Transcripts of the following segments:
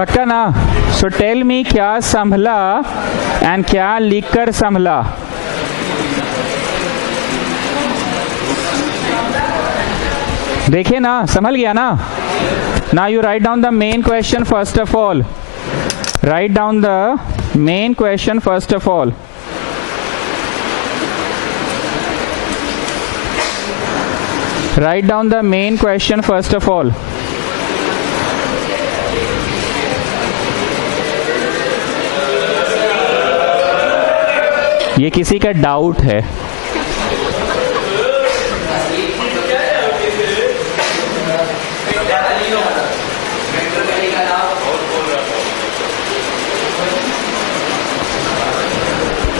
पक्का ना? So tell me क्या संभला एंड क्या लिखकर संभला? देखिए ना, संभल गया ना? Now you write down the main question first of all. Write down the main question first of all. Write down the main question first of all. ये किसी का डाउट है?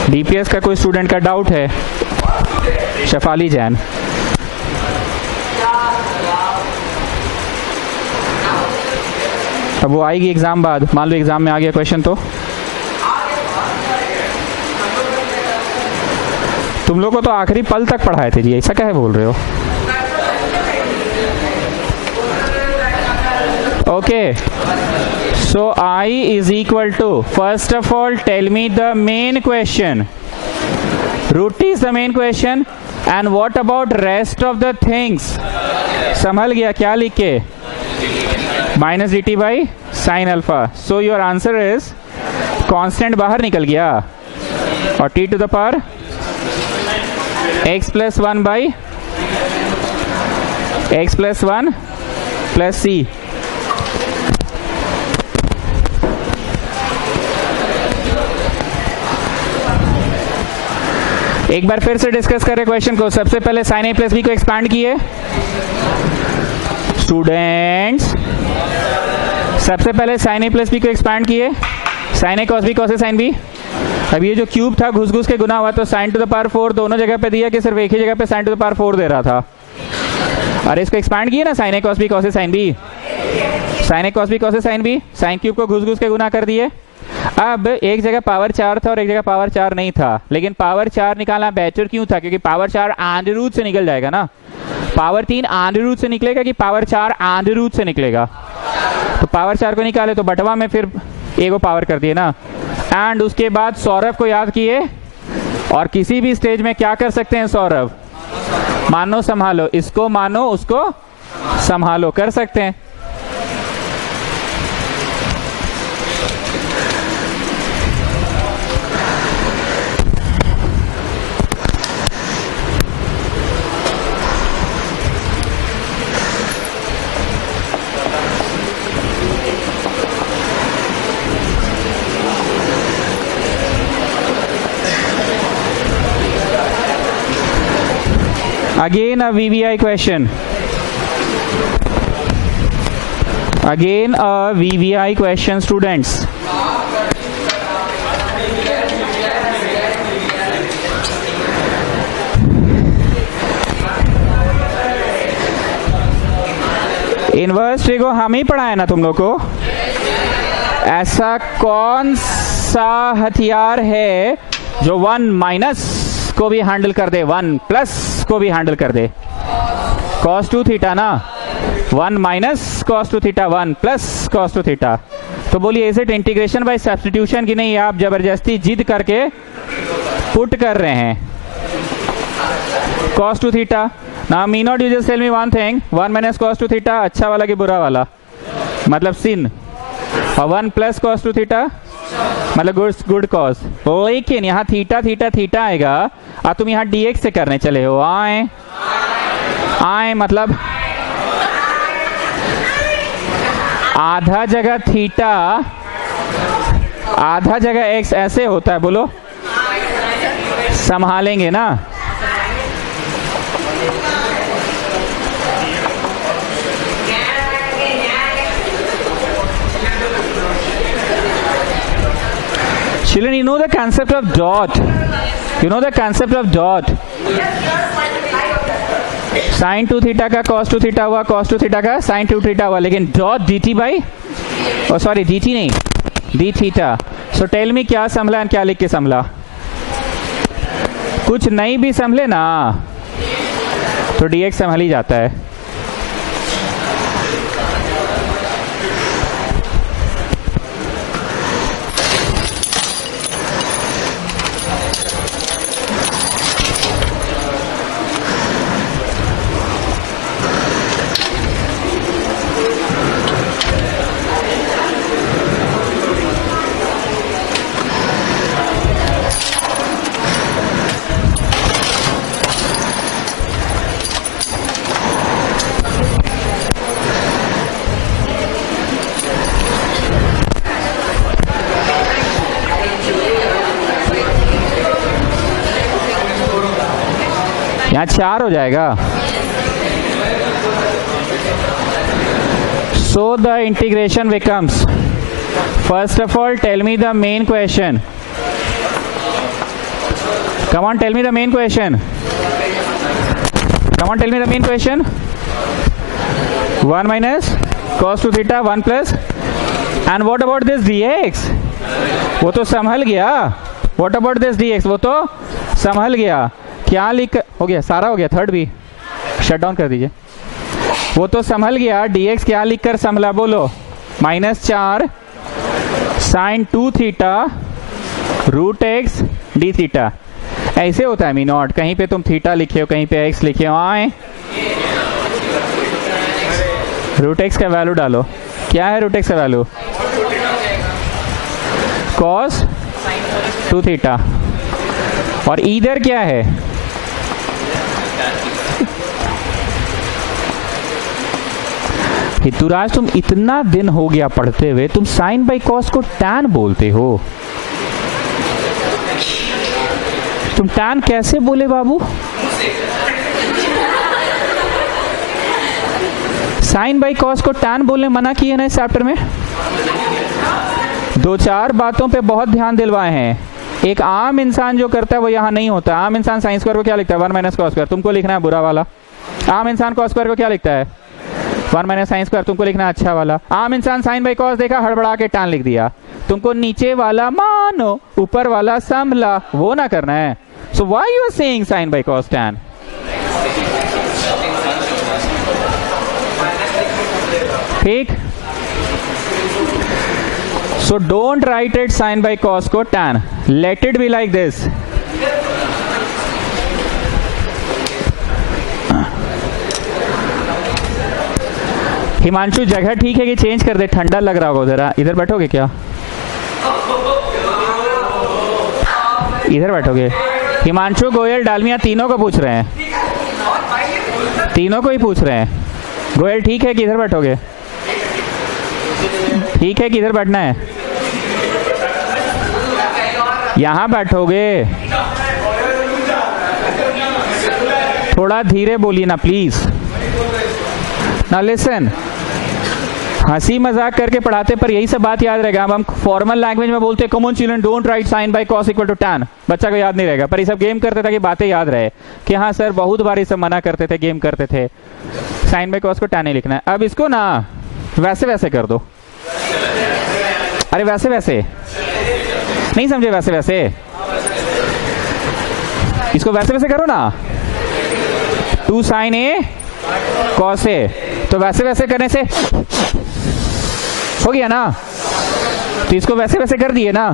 डीपीएस का कोई स्टूडेंट का डाउट है? शफाली जैन. अब वो आएगी एग्जाम बाद. मान लो एग्जाम में आ गया क्वेश्चन, तो तुम लोग को तो आखिरी पल तक पढ़ाए थे जी, ऐसा क्या बोल रहे हो? Okay, so I is equal to, first of all tell me the main question. Root is the main question and what about rest of the things? संभल गया? क्या लिख के? Minus D T by sine alpha. So your answer is constant बाहर निकल गया और T to the power X plus one by X plus one plus C. एक बार फिर से डिस्कस करें क्वेश्चन को. सबसे पहले साइन ए प्लस बी को एक्सपांड किए स्टूडेंट्स. सबसे पहले साइन ए प्लस बी को एक्सपांड किए. Sign A cos B cos A sine B. अब ये जो क्यूब था घुस घुस के गुना हुआ, तो साइन टू द पावर 4 दोनों जगह पे दिया कि सिर्फ एक ही जगह पे साइन टू द पावर 4 दे रहा था? अरे इसको एक्सपांड किए ना, sign A cos B cos A sine B. Sign A cos B cos A sine B. Sine cube को घुस घुस के गुना कर दिए. अब एक जगह पावर 4 था और एक जगह पावर 4 नहीं था, लेकिन पावर 4 निकालना बेहतर क्यों था? क्योंकि पावर 4 अंडर रूट से निकल जाएगा ना. पावर 3 अंडर रूट से निकलेगा कि पावर 4 अंडर रूट से निकलेगा? तो पावर 4 को निकाले तो बटवा में फिर ए को पावर कर दिए ना. एंड उसके बाद सौरभ को याद किए, और किसी भी स्टेज में क्या कर सकते हैं सौरभ? मानो संभालो, इसको मानो उसको संभालो कर सकते हैं. Again a VVI question. Again a VVI question, students. Inverse trigo हम ही पढ़ाए ना तुम लोग को? ऐसा कौन सा हथियार है जो 1 माइनस को भी हैंडल कर दे, 1 प्लस को भी हैंडल कर दे? cos 2 थीटा ना. 1 minus cos 2 theta, 1 plus cos 2 theta. तो बोलिए is it integration by substitution की नहीं? आप जबरदस्ती जिद करके पुट कर रहे हैं. cos 2 theta. Now me not, you just tell me one thing. 1 minus cos 2 theta अच्छा वाला कि बुरा वाला? मतलब सिन. और 1 प्लस cos 2 थीटा मतलब गुड कॉज. लेकिन यहाँ थीटा थीटा थीटा आएगा और तुम यहाँ dx से करने चले हो. आए आए मतलब आधा जगह थीटा आधा जगह x ऐसे होता है. बोलो संभालेंगे ना? Children, you know the concept of dot. You know the concept of dot. Sin 2 theta का cos 2 थीटा हुआ, cos 2 थीटा का sin 2 थीटा हुआ, लेकिन dot dt by, oh sorry dt नहीं, d theta. So tell me क्या संभला, क्या लिख के संभला? कुछ नहीं भी संभले ना तो dx संभल ही जाता है. यहाँ 4 हो जाएगा। So the integration becomes, first of all tell me the main question. Come on, tell me the main question. Come on, tell me the main question. 1 minus cos 2 theta 1 plus, and what about this dx? वो तो संभल गया। What about this dx? वो तो संभल गया। क्या लिख हो गया? सारा हो गया। थर्ड भी शट डाउन कर दीजिए। वो तो संभल गया। dx क्या लिखकर संभला बोलो? -4 sin 2 theta root x d theta. ऐसे होता है मी नॉट। कहीं पे तुम थीटा लिखे हो, कहीं पे x लिखे हो। आए रूट एक्स का वैल्यू डालो। क्या है रूट एक्स का वैल्यू? cos 2 theta. और इधर क्या है? हितुराज तुम इतना दिन हो गया पढ़ते हुए, तुम साइन बाई कॉस को टैन बोलते हो। तुम टैन कैसे बोले बाबू? साइन बाई कॉस को टैन बोलने मना किए ना इस चैप्टर में। 2-4 बातों पे बहुत ध्यान दिलवाए हैं। एक आम इंसान जो करता है वो यहाँ नहीं होता। आम इंसान साइन स्क्वायर को क्या लिखता है? 1 माइनस कॉस स्क्वायर। तुमको लिखना है बुरा वाला। आम इंसान कॉस स्क्वायर को क्या लिखता है? 1 माइनस साइन स्क्वायर। तुमको लिखना है अच्छा वाला। आम इंसान साइन बाई कॉस देखा, हड़बड़ा के टैन लिख दिया। तुमको नीचे वाला मानो, ऊपर वाला संभला, वो ना करना है। So why you are saying sine by cos tan? ठीक। So don't write it sin by cos को tan. Let it be like this. Himanshu जगह ठीक है कि चेंज कर दे? ठंडा लग रहा होगा जरा। इधर बैठोगे क्या? इधर बैठोगे? हिमांशु, गोयल, डालमिया तीनों को पूछ रहे हैं। तीनों को ही पूछ रहे हैं। गोयल ठीक है कि इधर बैठोगे? ठीक है कि इधर बैठना है? यहां बैठोगे? थोड़ा धीरे बोलिए ना प्लीज। ना लिसन, हंसी मजाक करके पढ़ाते पर यही सब बात याद रहेगा। अब हम फॉर्मल लैंग्वेज में बोलते come on children don't write sine by cos equal to tan. बच्चा को याद नहीं रहेगा, पर ये सब गेम करते थे कि बातें याद रहे कि हाँ सर बहुत बार ये सब मना करते थे, गेम करते थे, साइन बाय कॉस को टैन नहीं लिखना है। अब इसको ना वैसे वैसे कर दो। अरे वैसे वैसे नहीं समझे? वैसे वैसे इसको वैसे वैसे करो ना। 2 साइन ए कॉस ए, तो वैसे वैसे करने से हो गया ना। तो इसको वैसे वैसे कर दिए ना।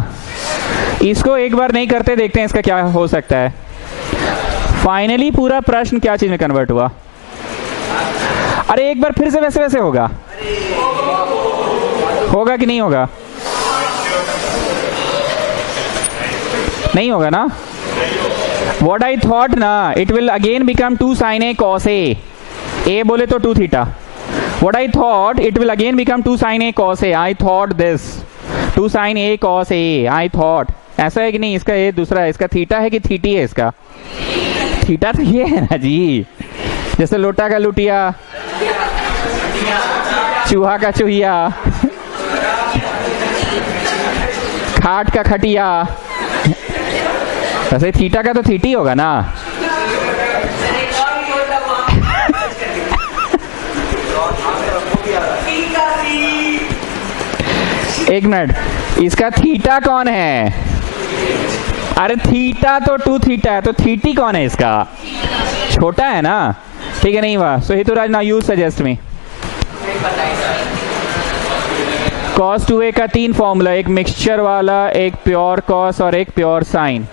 इसको एक बार नहीं करते, देखते हैं इसका क्या हो सकता है। फाइनली पूरा प्रश्न क्या चीज में कन्वर्ट हुआ? अरे एक बार फिर से वैसे वैसे होगा। होगा कि नहीं होगा? नहीं होगा ना। What I thought ना, it will again become 2 sin a cos a. A बोले तो 2 theta. What I thought, it will again become 2 sin a cos a. I thought this 2 sin a cos a. I thought ऐसा है कि नहीं? इसका ए दूसरा है। इसका थीटा है कि थीटी है? इसका थीटा तो ये है ना जी। जैसे लोटा का लुटिया, चूहा का चूहिया, खाट का खटिया, वैसे थीटा का तो थीटी होगा ना। एक मिनट, इसका थीटा कौन है? अरे थीटा तो 2 थीटा है, तो थीटी कौन है इसका? छोटा है ना। ठीक है, नहीं हुआ। So Hituraj now you suggest me. cos 2a का 3 फॉर्मूला, एक मिक्सचर वाला, एक प्योर cos और एक प्योर साइन।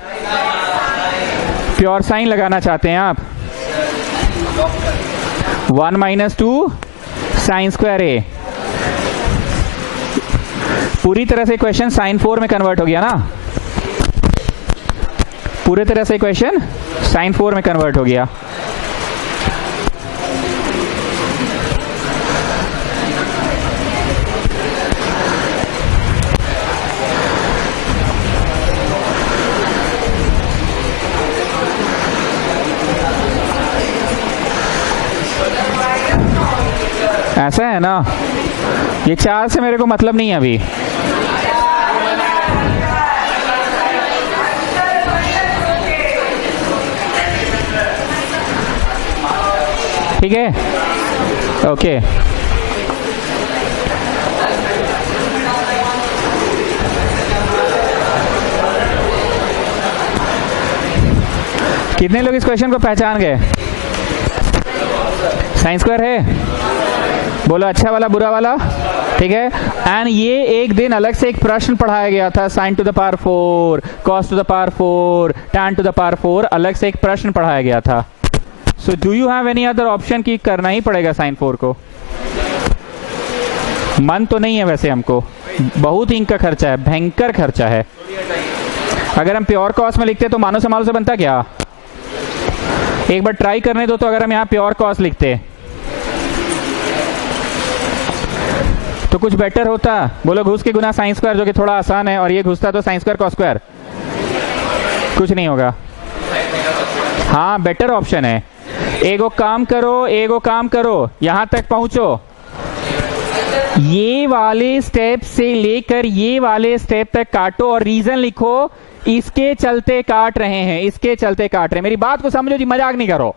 प्योर साइन लगाना चाहते हैं आप? 1 माइनस 2 साइन स्क्वायर ए। पूरी तरह से क्वेश्चन साइन 4 में कन्वर्ट हो गया ना। पूरे तरह से क्वेश्चन साइन 4 में कन्वर्ट हो गया। ऐसा है ना, ये 4 से मेरे को मतलब नहीं है अभी। ठीक है, ओके। कितने लोग इस क्वेश्चन को पहचान गए? साइन स्क्वायर है, बोलो अच्छा वाला बुरा वाला, ठीक है। एंड ये एक दिन अलग से एक प्रश्न पढ़ाया गया था, sine to the power 4, cos to the power 4, tan to the power 4, अलग से एक प्रश्न पढ़ाया गया था। So do you have any other option कि करना ही पड़ेगा साइन 4 को? मन तो नहीं है वैसे, हमको बहुत इंक का खर्चा है, भयंकर खर्चा है। अगर हम प्योर कॉस में लिखते तो मानो से मानो से बनता क्या? एक बार ट्राई करने दो तो, अगर हम यहाँ प्योर कॉस लिखते तो कुछ बेटर होता। बोलो घुस के गुना साइन स्क्वायर, जो कि थोड़ा आसान है, और ये घुसता तो साइन स्क्वायर कॉस स्क्वायर, कुछ नहीं होगा। हाँ बेटर ऑप्शन है। एगो काम करो, यहां तक पहुंचो, ये वाले स्टेप से लेकर ये वाले स्टेप तक काटो और रीजन लिखो, इसके चलते काट रहे हैं, इसके चलते काट रहे हैं। मेरी बात को समझो जी, मजाक नहीं करो।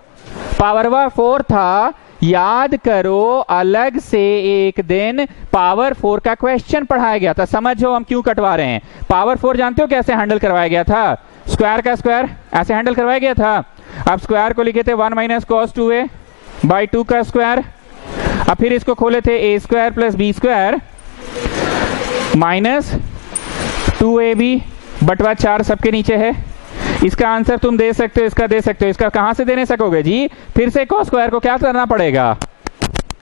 पावर 4 था, याद करो अलग से एक दिन पावर 4 का क्वेश्चन पढ़ाया गया था। समझो हम क्यों कटवा रहे हैं। पावर 4 जानते हो कैसे हैंडल करवाया गया था? स्क्वायर का स्क्वायर ऐसे हैंडल करवाया गया था। अब स्क्वायर को लिखे थे 1 माइनस कॉस 2a बाई 2 का स्क्वायर। अब फिर इसको खोले थे a square plus b square minus 2ab बटवा 4 सबके नीचे है। इसका आंसर तुम दे सकते हो, इसका दे सकते हो, इसका कहां से देने सकोगे जी? फिर से कॉस स्क्वायर को क्या करना पड़ेगा?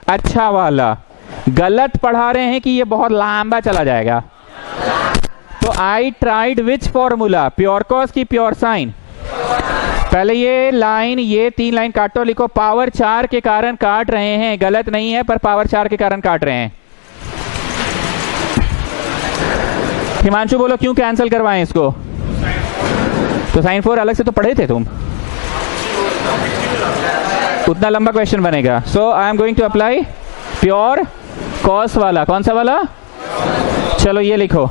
अच्छा वाला। गलत पढ़ा रहे हैं कि ये बहुत लंबा चला जाएगा। तो I tried which formula? Pure cos की प्योर साइन। पहले ये लाइन, ये 3 लाइन काटो, लिखो पावर 4 के कारण काट रहे हैं। गलत नहीं है, पर पावर 4 के कारण काट रहे हैं। हिमांशु बोलो क्यों कैंसिल करवाएं इसको? तो साइन 4 अलग से तो पढ़े थे तुम, उतना लंबा क्वेश्चन बनेगा। So I am going to apply pure cos वाला। कौन सा वाला? चलो ये लिखो,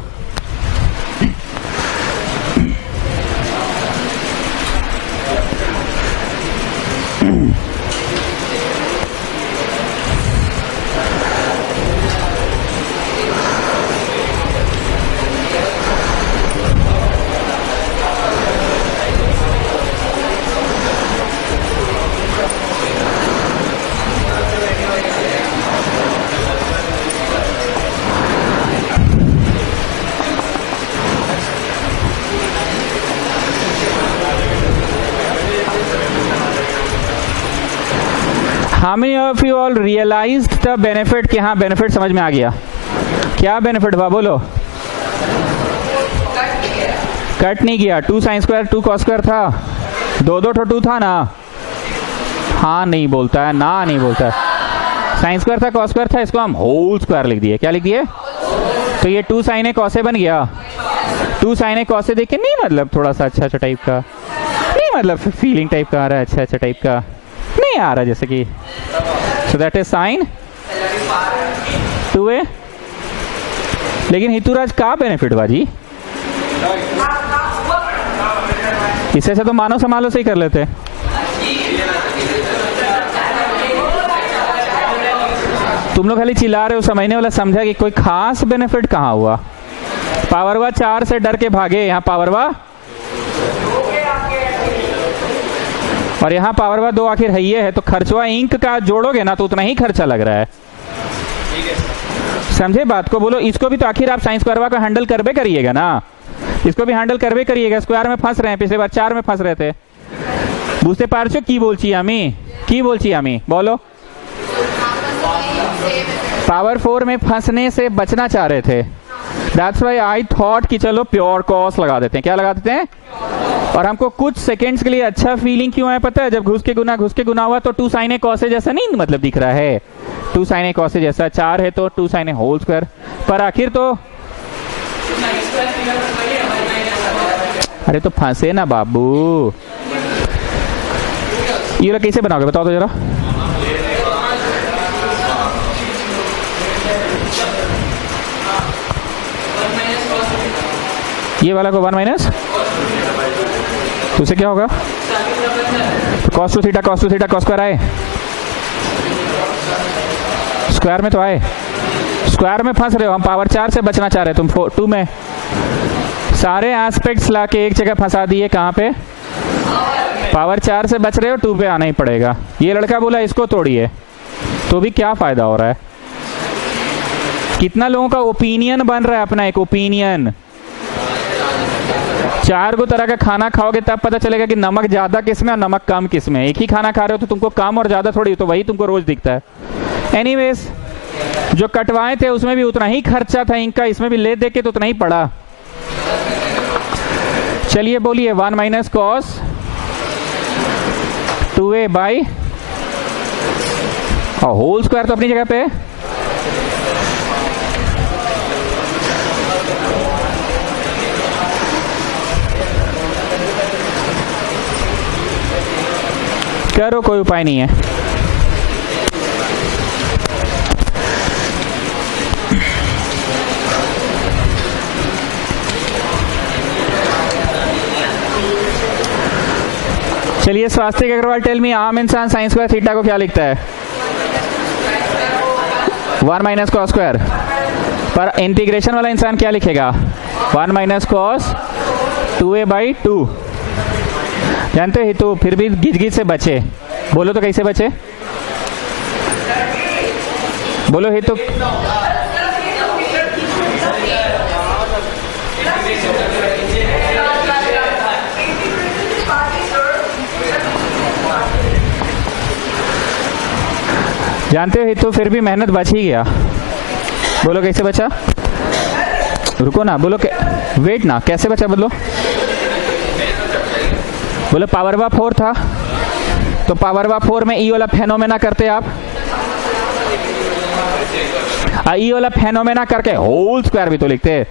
How many of you all realized the benefit? कि हाँ बेनिफिट समझ में आ गया। क्या बेनिफिट हुआ बोलो? कट नहीं किया। 2 साइन स्क्वायर 2 कॉस स्क्वायर था, 2 2 था ना। हाँ नहीं बोलता है, ना नहीं बोलता है। साइन स्क्वायर था कॉस स्क्वायर था, इसको हम होल स्क्वायर लिख दिए। क्या लिख दिए? तो ये 2 साइन कॉसे बन गया। 2 साइन कॉसे देख के नहीं मतलब थोड़ा सा अच्छा अच्छा टाइप का नहीं, मतलब फीलिंग टाइप का आ रहा है, अच्छा अच्छा टाइप का नहीं आ रहा जैसे कि। So that is sine 2a। लेकिन हितुराज का बेनिफिट हुआ जी? इससे अच्छा तो मानो संभालो से ही कर लेते। तुम लोग खाली चिल्ला रहे हो, समझने वाला समझा कि कोई खास बेनिफिट कहां हुआ। पावरवा 4 से डर के भागे, यहां पावरवा और यहाँ पावरवा 2 आखिर है ये है, तो खर्चवा इंक का जोड़ोगे ना तो उतना ही खर्चा लग रहा है। समझे बात को? बोलो इसको भी तो आखिर आप साइन स्क्वायरवा को हैंडल करबे करिएगा ना, इसको भी हैंडल करबे करिएगा। स्क्वायर में फंस रहे हैं, पिछले बार 4 में फंस रहे थे। बुझते पारछो की बोलছি আমি, की बोलছি আমি बोलो? पावर 4 में फंसने से बचना चाह रहे थे। दैट्स व्हाई आई थॉट कि चलो प्योर कॉस लगा देते हैं। क्या लगा देते हैं? और हमको कुछ सेकंड्स के लिए अच्छा फीलिंग क्यों है पता है? जब घुस के गुना हुआ तो 2 साइन कॉसे जैसा नहीं मतलब दिख रहा है। 2 साइन कॉसे जैसा 4 है तो 2 साइन होल स्क्वायर, पर आखिर तो अरे तो फंसे ना बाबू। ये लोग कैसे बनाओगे बताओ तो जरा। ये वाला को 1 माइनस, तो उसे क्या होगा? cos two theta cos square आए, स्क्वायर में तो आए, स्क्वायर में फंस रहे हो। हम पावर 4 से बचना चाह रहे हैं, तुम 2 में। सारे एस्पेक्ट्स लाके एक जगह फंसा दिए, कहाँ पे? पावर 4 से बच रहे हो, 2 पे आना ही पड़ेगा। ये लड़का बोला इसको तोड़िए, तो भी क्या फायदा हो रहा है? कितना लोगों का ओपिनियन बन रहा है, अपना एक ओपिनियन। 4 को तरह का खाना खाओगे तब पता चलेगा कि नमक ज्यादा किसमें और नमक कम किसमें। एक ही खाना खा रहे हो तो तुमको कम और ज्यादा थोड़ी, तो वही तुमको रोज दिखता है। एनीवेज, जो कटवाए थे उसमें भी उतना ही खर्चा था इनका, इसमें भी ले दे के तो उतना ही पड़ा। चलिए बोलिए 1 minus cos 2a by whole square तो अपनी जगह पे। करो, कोई उपाय नहीं है। चलिए स्वास्तिक अग्रवाल, टेल मी, आम इंसान साइन स्क्वायर थीटा को क्या लिखता है? 1 माइनस कॉस स्क्वायर। पर इंटीग्रेशन वाला इंसान क्या लिखेगा? 1 माइनस कॉस 2a बाई 2। जानते ही तो, फिर भी गिज गिज से बचे। बोलो तो कैसे बचे? बोलो ही तो। जानते हो तो फिर भी मेहनत बच ही गया। बोलो कैसे बचा? रुको ना, बोलो वेट ना, कैसे बचा? बोलो बोलो पावर वा 4 था, तो पावर वा 4 में ई वाला फेनोमेना करते आप, ई वाला फेनोमेना करके होल स्क्वायर भी तो लिखते।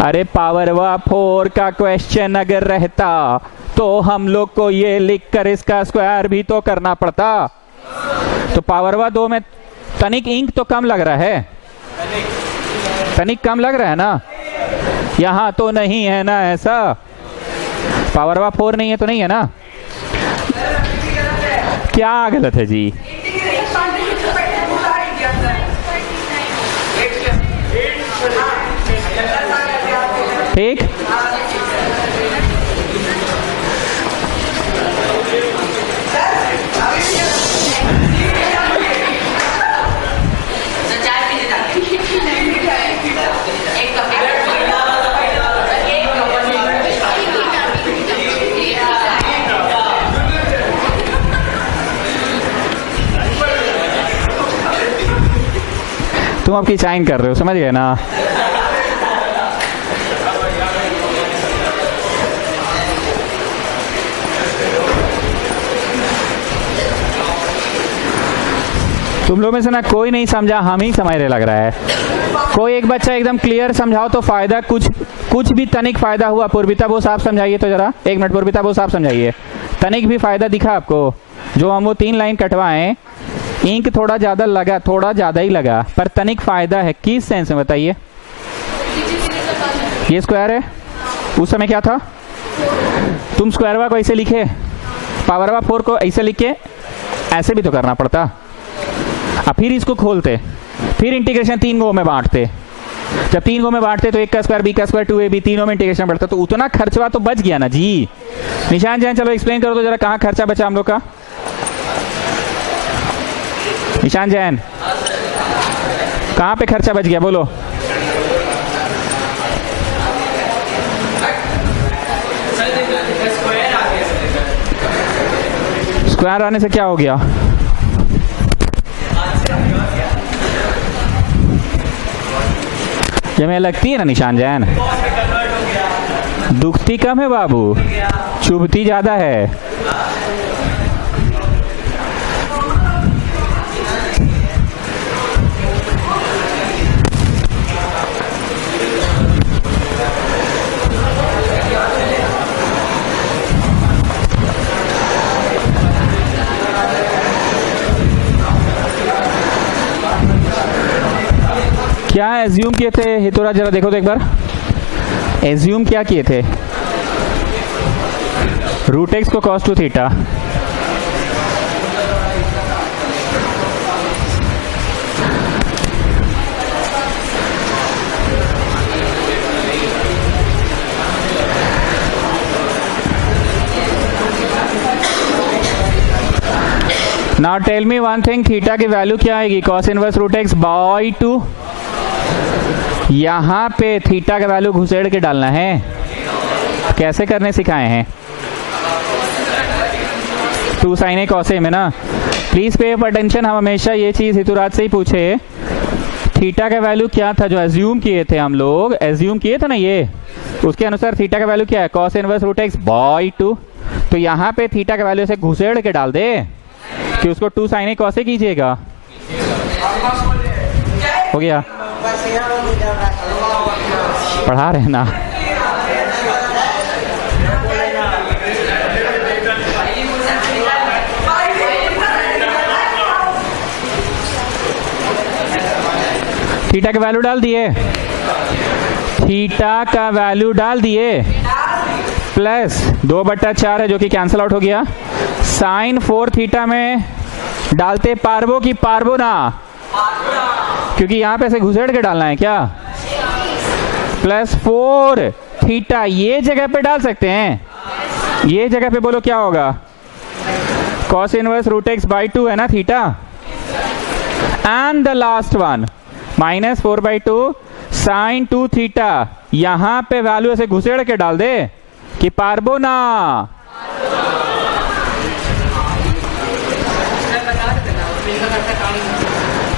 अरे पावर वा 4 का क्वेश्चन अगर रहता तो हम लोग को ये लिखकर इसका स्क्वायर भी तो करना पड़ता। तो पावर वा 2 में तनिक इंक तो कम लग रहा है, तनिक कम लग रहा है ना। यहां तो नहीं है ना ऐसा, पावर वा 4 नहीं है तो नहीं है ना। क्या गलत है जी? ठीक, तुम आपकी चाइन कर रहे हो, समझ गए ना? तुम लोग में से ना कोई नहीं समझा, हम ही समझ रहे लग रहा है। कोई एक बच्चा एकदम क्लियर समझाओ तो फायदा, कुछ भी तनिक फायदा हुआ। पूर्विता वो साफ समझाइए तो जरा, 1 मिनट पूर्विता वो साफ समझाइए। तनिक भी फायदा दिखा आपको? जो हम वो 3 लाइन कटवाएं, इंक थोड़ा ज्यादा लगा, थोड़ा ज्यादा ही लगा, पर तनिक फायदा है। किस सेंस में बताइए? ये स्क्वायर है, उस समय क्या था? तुम स्क्वायर को ऐसे लिखे, पावर वा 4 को ऐसे लिख के ऐसे भी तो करना पड़ता। अब फिर इसको खोलते, फिर इंटीग्रेशन 3 गो में बांटते। जब 3 गो में बांटते तो 1 का स्क्वायर, b का स्क्वायर, 2ab, तीनों में इंटीग्रेशन बढ़ता, तो उतना खर्चवा तो बच गया ना जी। निशान जैन, चलो एक्सप्लेन करो तो जरा, कहाँ खर्चा बचा हम लोग का? निशान जैन, कहाँ पे खर्चा बच गया? बोलो। स्क्वायर आने से क्या हो गया? ये मैं लगती है ना निशान जैन, दुखती कम है बाबू, चुभती ज्यादा है। क्या एज्यूम किए थे हितोरा? जरा देखो तो एक बार, एज्यूम क्या किए थे, रूट एक्स को cos 2 theta, now tell me one thing, theta की वैल्यू क्या आएगी, cos inverse root x by 2। यहां पे थीटा का वैल्यू घुसेड़ के डालना है, कैसे करने सिखाए हैं, 2 sin a cos a में ना। प्लीज पे अटेंशन, हम हमेशा ये चीज हितुराज से ही पूछे, थीटा का वैल्यू क्या था जो एज्यूम किए थे हम लोग, एज्यूम किए थे ना ये, उसके अनुसार थीटा का वैल्यू क्या है, cos inverse root x by 2। तो यहाँ पे थीटा का वैल्यू से घुसेड़ के डाल दे कि उसको 2 sin a cos a कीजिएगा, हो गया, पढ़ा रहे ना। थीटा का वैल्यू डाल दिए, थीटा का वैल्यू डाल दिए, प्लस 2/4 है जो कि कैंसल आउट हो गया, साइन 4 थीटा में डालते पारबो की पारबो ना, क्योंकि यहां पे से घुसेड़ के डालना है क्या, प्लस 4 थीटा ये जगह पे डाल सकते हैं, ये जगह पे बोलो क्या होगा, cos inverse root x by 2 है ना theta, and the last one minus 4/2 sine 2 theta, यहां पे वैल्यू ऐसे घुसेड़ के डाल दे कि पारबो ना,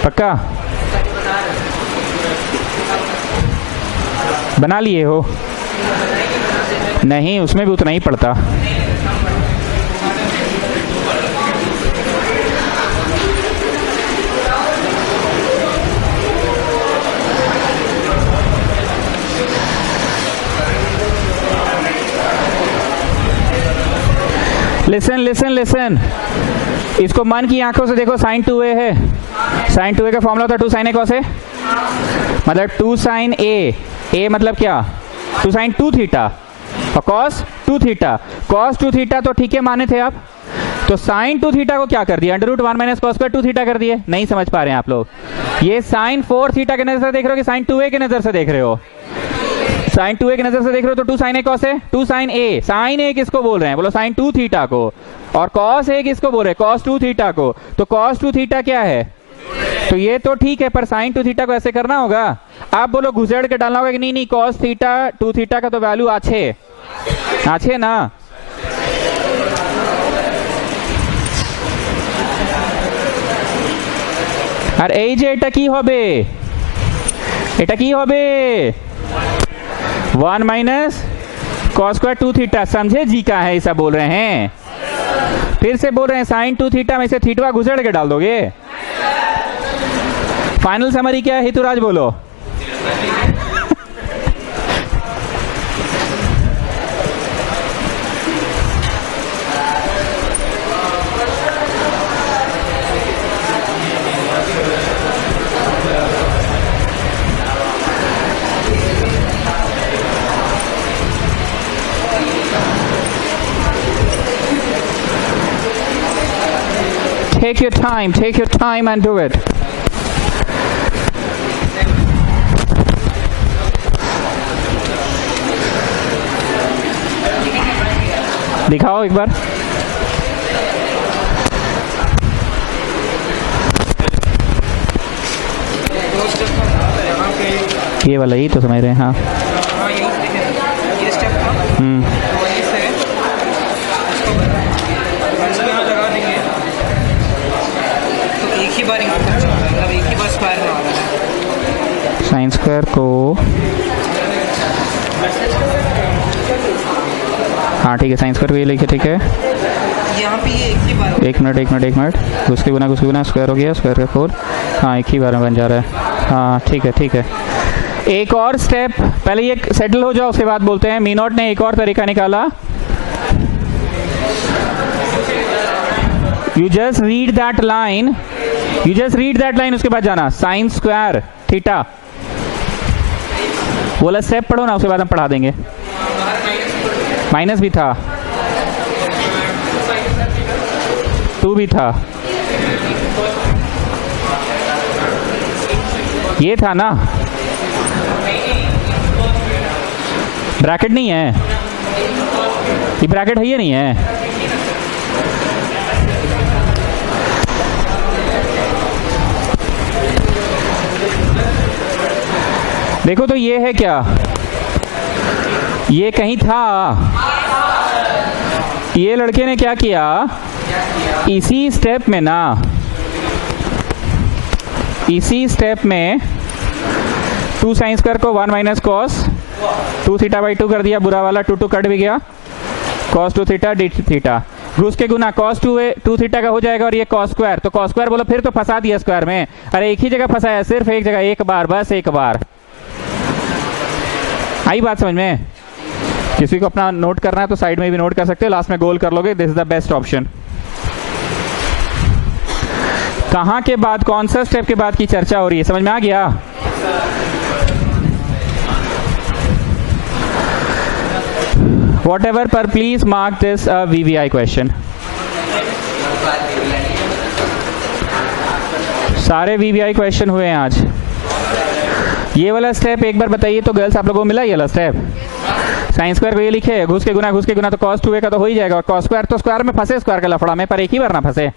पक्का बना लिए हो, नहीं उसमें भी उतना ही पड़ता। लिसन लिसन लिसन, इसको मन की आंखों से देखो, साइन 2a है, साइन 2a का फॉर्मूला होता है 2 sin a cos a, मतलब 2 sin a मतलब क्या, 2 sin 2 थीटा और cos 2 थीटा, cos 2 थीटा तो ठीक है माने थे आप, तो sin 2 थीटा को क्या कर दिया, √1 - cos स्क्वायर 2 थीटा कर दिए, नहीं समझ पा रहे हैं आप लोग, ये sin 4 थीटा के नजर से देख रहे हो कि sin 2a के नजर से देख रहे हो, sin 2a की नजर से देख रहे हो तो 2 sin a cos a, 2 sin a किसको बोल रहे हैं, बोलो sin 2 थीटा को, और cos a किसको बोल रहे हैं, cos 2 थीटा को, तो cos 2 थीटा क्या है, तो ये तो ठीक है, पर sin 2 थीटा को ऐसे करना होगा, आप बोलो घुसेड़ के डालना होगा कि नहीं नहीं cos थीटा 2 थीटा का तो वैल्यू आछे ना, আর এই যে এটা কি হবে, এটা কি হবে 1 - cos स्क्वायर 2 थीटा, समझे जी का है ऐसा बोल रहे हैं, फिर से बोल रहे हैं sin 2 थीटा में से थीटा घुसेड़ के डाल दोगे, फाइनल समरी क्या है हितुराज बोलो, take your time and do it. दिखाओ एक बार, ये वाला ही तो समझ रहे हैं, हाँ साइन स्क्वायर को, हाँ ठीक है, साइन स्क्वायर को ये लिखे, ठीक है, यहाँ पे ये एक मिनट, उसके गुना स्क्वायर हो गया, स्क्वायर का 4, हाँ एक ही बार में बन जा रहा है, हाँ ठीक है, एक और स्टेप, पहले ये सेटल हो जाओ उसके बाद बोलते हैं। मीनोट ने एक और तरीका निकाला, you just read that line, उसके बाद जाना साइन स्क्वायर थीटा, वो वाला स्टेप पढ़ो ना, उसके बाद हम पढ़ा देंगे। माइनस भी था, 2 भी था, ये था ना, ब्रैकेट नहीं है, ये ब्रैकेट है, ये नहीं है। देखो तो ये है क्या, ये कहीं था, ये लड़के ने क्या किया, इसी स्टेप में ना, इसी स्टेप में 2 साइन स्क्वायर को 1 माइनस कॉस 2 थीटा बाई 2 कर दिया, बुरा वाला 2 कट भी गया, कॉस 2 थीटा डी थीटा, घुस के गुना कॉस 2 थीटा का हो जाएगा, और ये कॉस स्क्वायर, तो कॉस स्क्वायर बोलो, फिर तो फंसा दिया स्क्वायर में। अरे एक ही जगह फंसाया, सिर्फ एक जगह, एक बार, बस एक बार। आई बात समझ में? किसी को अपना नोट करना है तो साइड में भी नोट कर सकते हो, लास्ट में गोल कर लोगे, this is the best option. कहां के बाद, कौन सा स्टेप के बाद की चर्चा हो रही है, समझ में आ गया? Whatever, पर please mark this VVI question. सारे VVI क्वेश्चन हुए हैं आज। ये वाला स्टेप एक बार बताइए तो गर्ल्स, आप लोगों को मिला ये वाला स्टेप? साइन स्क्वायर को ये लिखे, घुस के गुना तो कॉस 2a का तो हो ही जाएगा, और कॉस स्क्वायर तो स्क्वायर में फंसे, स्क्वायर का लफड़ा में, पर एक ही बार ना फंसे।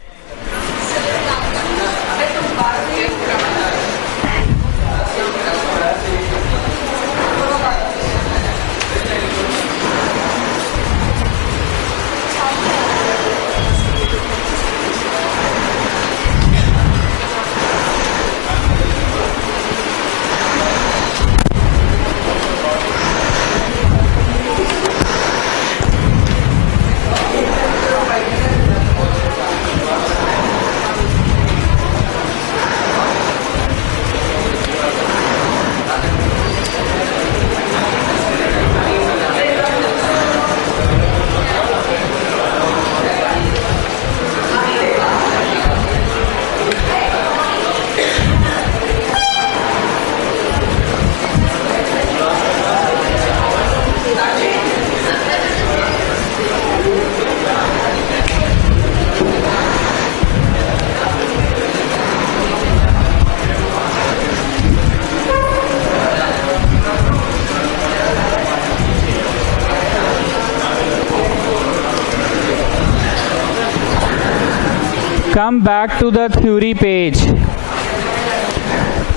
Come back to the theory page.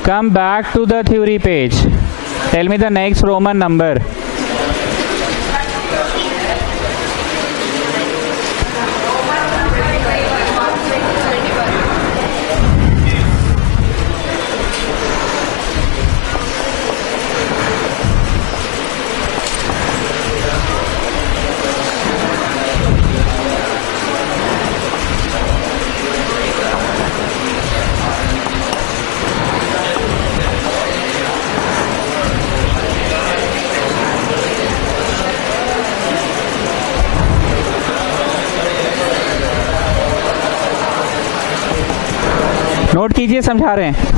Come back to the theory page. Tell me the next Roman number. Note कीजिए, समझा रहे हैं।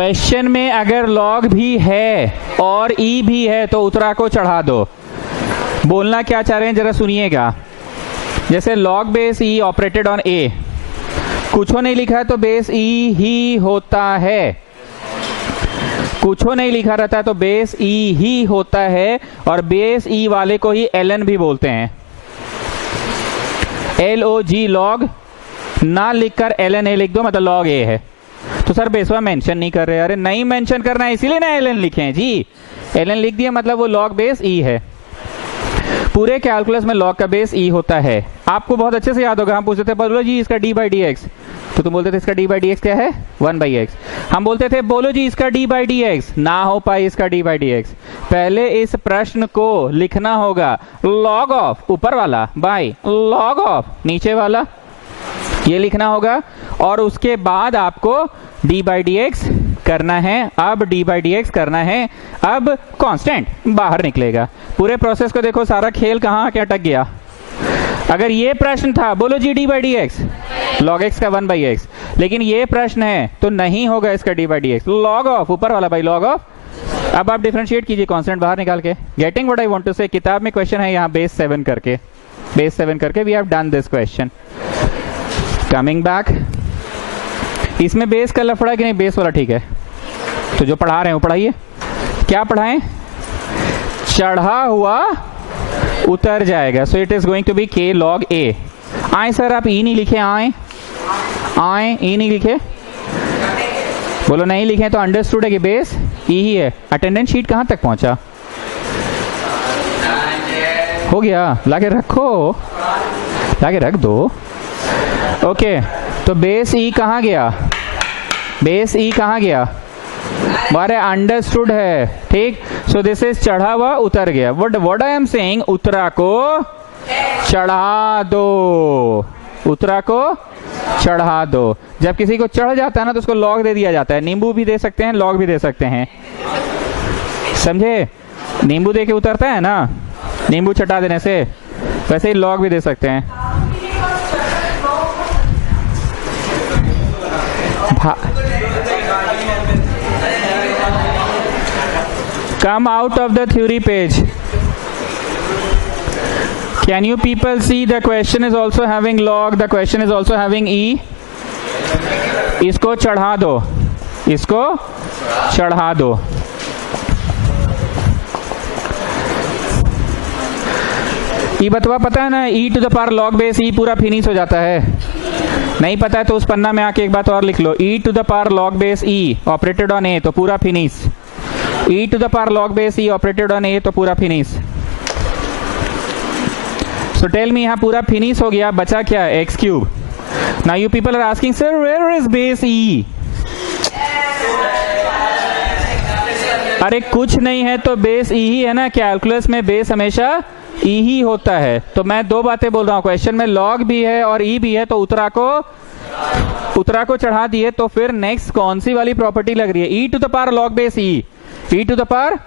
क्वेश्चन में अगर लॉग भी है और ई भी है तो उत्तरा को चढ़ा दो। बोलना क्या चाह रहे हैं जरा सुनिएगा। जैसे log base E operated on A, कुछ नहीं लिखा है तो बेस ई ही होता है, कुछ नहीं लिखा रहता है तो बेस ई ही होता है, और बेस ई वाले को ही एलएन भी बोलते हैं, LOG लॉग, ना लिखकर एलएन ए लिख दो मतलब लॉग ए है। तो सर बेसवा मेंशन नहीं कर रहे। अरे नहीं मेंशन करना है इसीलिए ना एलएन लिखे हैं जी, एलएन लिख दिया मतलब वो लॉग बेस ई है। पूरे कैलकुलस में लॉग का बेस ई होता है। आपको बहुत अच्छे से याद होगा, हम पूछते थे बोलो जी इसका डी बाई डी एक्स, तो तुम बोलते थे इसका डी बाई डी एक्स क्या है 1/x। हम बोलते थे बोलो जी इसका डी बाई डी एक्स, ना हो पाए इसका डी बाई डी एक्स। पहले इस प्रश्न को लिखना होगा लॉग ऑफ ऊपर वाला बाई लॉग ऑफ नीचे वाला, ये लिखना होगा, और उसके बाद आपको डी बाई डी एक्स करना है। अब डी बाई डी एक्स करना है, अब कांस्टेंट बाहर निकलेगा। पूरे प्रोसेस को देखो, सारा खेल कहाँ आके अटक गया। अगर ये प्रश्न था बोलो G D by D x log x का 1/x, लेकिन ये प्रश्न है तो नहीं होगा इसका D by D x, log of ऊपर वाला बाई लॉग ऑफ। अब आप डिफरेंशिएट कीजिए कांस्टेंट बाहर निकाल के। Getting what I want to say, किताब में क्वेश्चन है यहाँ बेस 7 करके, बेस 7 करके we have done this question. Coming back, इसमें बेस का लफड़ा कि नहीं, बेस वाला ठीक है, तो जो पढ़ा रहे हैं वो पढ़ाइए। क्या पढ़ाएं, चढ़ा हुआ उतर जाएगा, so it is going to be k log a. आए सर आप ई नहीं लिखे, आए आए ई नहीं लिखे, बोलो नहीं लिखे तो अंडरस्टूड है कि बेस ई ही है। अटेंडेंस शीट कहां तक पहुंचा, हो गया, लाके रखो, लाके रख दो। ओके तो बेस ई कहां गया, बेस ई कहां गया, हमारे अंडरस्टूड है, ठीक। सो दिस इज चढ़ा हुआ उतर गया। What I am saying, Uttara को चढ़ा दो, उत्तरा को चढ़ा दो। जब किसी को चढ़ जाता है ना तो उसको लॉग दे दिया जाता है। नींबू भी दे सकते हैं, लॉग भी दे सकते हैं, समझे। नींबू दे के उतरता है ना, नींबू चटा देने से, वैसे ही लॉग भी दे सकते हैं। Come out of the theory page. Can you people see the question is also having log, the question is also having e? इसको चढ़ा दो, इसको चढ़ा दो। ई बतवा पता है ना, e to the power log base e पूरा फिनिश हो जाता है। नहीं पता है तो उस पन्ना में आके एक बात और लिख लो, e to the power log base e operated on a तो पूरा finish, e to the power log base e operated on a तो पूरा फिनिश। सो टेल मी, यहाँ पूरा फिनिश हो गया, बचा क्या, x cube. Now you people are asking sir where is base e, अरे कुछ नहीं है तो बेस ई ही है ना, कैलकुलस में बेस हमेशा ई ही होता है। तो मैं दो बातें बोल रहा हूँ, क्वेश्चन में लॉग भी है और ई भी है, तो उत्तरा को चढ़ा दिए। तो फिर नेक्स्ट कौन सी वाली प्रॉपर्टी लग रही है, E to the power log base E, E to the power,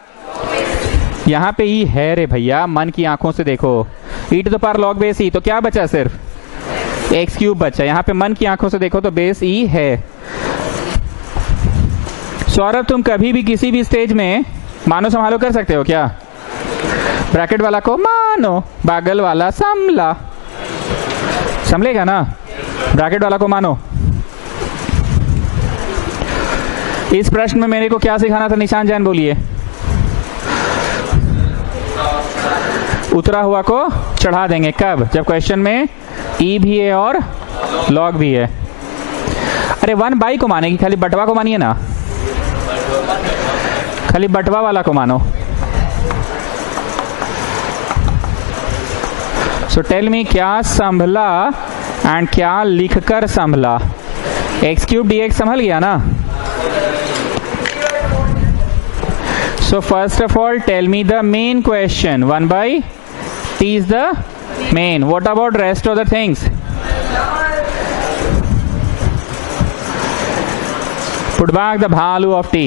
यहाँ पे ई है रे भैया, मन की आंखों से देखो, E to the power log base E, तो क्या बचा, सिर्फ एक्स क्यूब बचा। यहाँ पे मन की आंखों से देखो तो बेस ई है। सौरभ तुम कभी भी किसी भी स्टेज में मानो संभालो कर सकते हो क्या, ब्रैकेट वाला को मानो, बागल वाला समला, संभलेगा ना, ब्रैकेट वाला को मानो। इस प्रश्न में मेरे को क्या सिखाना था, निशान जैन बोलिए। उतरा हुआ को चढ़ा देंगे, कब, जब क्वेश्चन में ई भी है और लॉग भी है। अरे 1/, को मानेगी, खाली बटवा को मानिए ना, खाली बटवा वाला को मानो। सो टेल मी, क्या संभला एंड क्या लिखकर संभला, एक्स क्यूब डी एक्स संभल गया ना। So first of all tell me the main question, 1/t is the main. What about rest of the things? Put back the value of t.